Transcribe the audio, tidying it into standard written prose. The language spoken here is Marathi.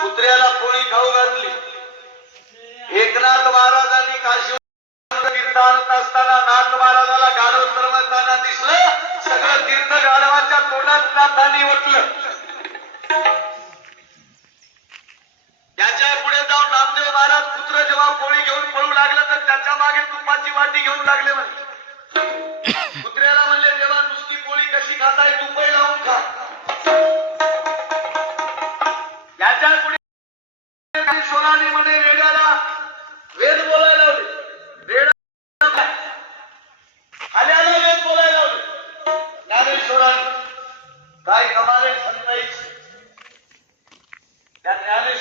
कुत्र्याला पोळी खाऊ घातली. एकनाथ महाराजांनी काशी तीर्थ आणत असताना नाथ महाराजाला गाढव तरवताना दिसलं. सगळं तीर्थ गाढवाच्या तोंडात नाथांनी ओतलं. त्याच्या पुढे जाऊन नामदेव महाराज कुत्र जेव्हा पोळी घेऊन पळू लागलं तर त्याच्या मागे तुपाची वाटी घेऊन लागले. म्हणजे कुत्र्याला म्हणले जेव्हा नुसती पोळी कशी खाताय तुपही लावून खा. त्याच्या पुढे ज्ञानेश्वरांनी म्हणे वेदाला वेद बोलायला लावले. वेद आल्याला वेद बोलायला लावले. ज्ञानेश्वरांनी काय कमाले संताईच. त्या ज्ञानेश्वर